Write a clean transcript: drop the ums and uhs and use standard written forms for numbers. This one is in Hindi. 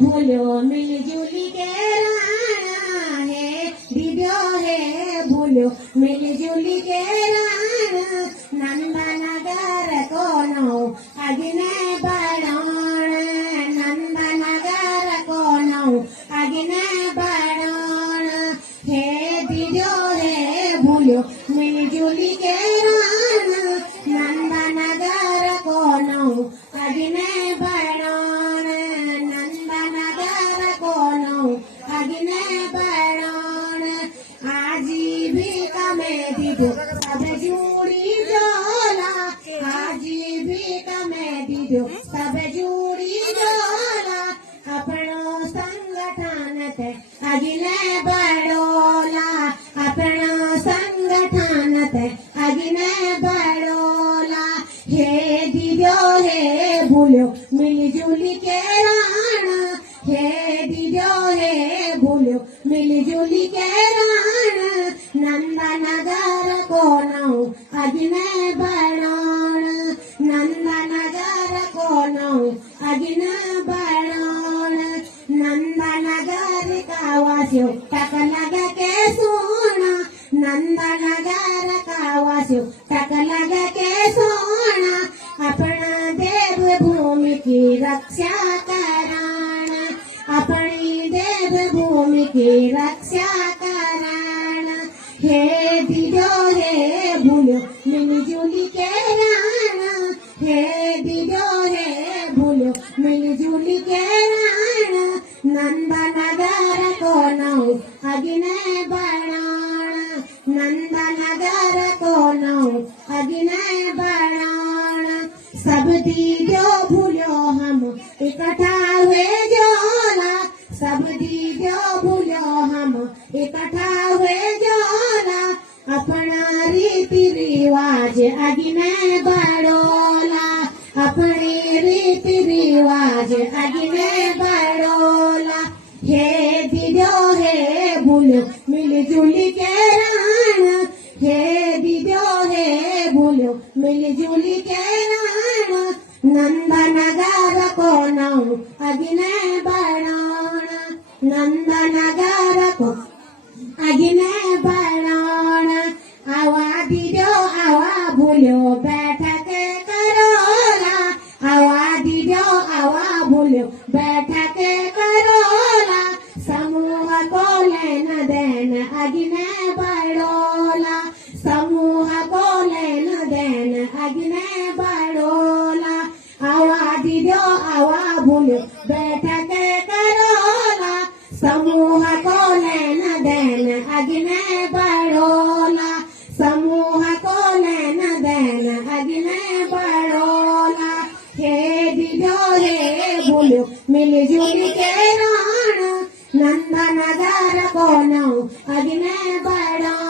भूलो मिलजुल के रहना है दीदियो है भूलो मिलजुल के रहना नंदनगर कोनो अग्ने बढ़ाण नंदनगर कोनो अग्ने बढ़ाण हे दीदियो है भूलो मिलजुल के रहना नंदनगर कोनो अग्ने बढ़ाण नंदनगर कोनो अग्ने बढ़ाण आजीविका में दीदो सब जुड़ी जोला आजीविका में दीदो सब जुड़ी जोला अपनो संगठन ते अग्ने बढ़ोला अपनो संगठन ते अग्ने बढ़ोला हे दीदो हे भूलो मिलजुल के रहना हे दीदो हे भूलो मिलजुल के रहना नंदनगर कोनो अग्ने बढ़ाण नंदनगर कोनो अग्ने बढ़ाण नंदनगर का वास्यो टक लग के सोना नंदनगर का वास्यो टक लग के सोना अपना देव भूमि की रक्षा कराण अपनी देव भूमि की रक्षा कराण हे दीदो हे भूलो मिलजुल के रहना हे दीदो हे भूलो मिलजुल के रहना नंदनगर कोनो अग्ने बढ़ाण नंदनगर कोनो अग्ने बढ़ाण सब दीदियो भूलो हम इकट्ठा हुए जोला सब दीदियो भूलो हम इकट्ठा हुए जोला अपना रीति रिवाज अग्ने बढ़ोला अपने रीति रिवाज अग्ने बढ़ोला हे दीदियो हे भूलो मिलजुल के रहना हे दीदियो हे भूलो मिलजुल के रहना नंदनगर कोनो अग्ने बढ़ाण नंदनगर को अग्ने बढ़ाण आवा दीदियो आवा भूलो बैठक करोला आवा दीदियो आवा भूलो बैठक करोला समूह को लेन देन अग्ने बढ़ोला समूह को लेन देन अग्ने बढ़ोला आवा दीदियो आवा भूलो बैठक करोला समूह को लेन देन अग्ने बढ़ोला समूह को लेन देन अग्ने बढ़ोला हे दीदियो हे भूलो मिलजुल के रहना नंदनगर कोनो अग्ने बढ़ाण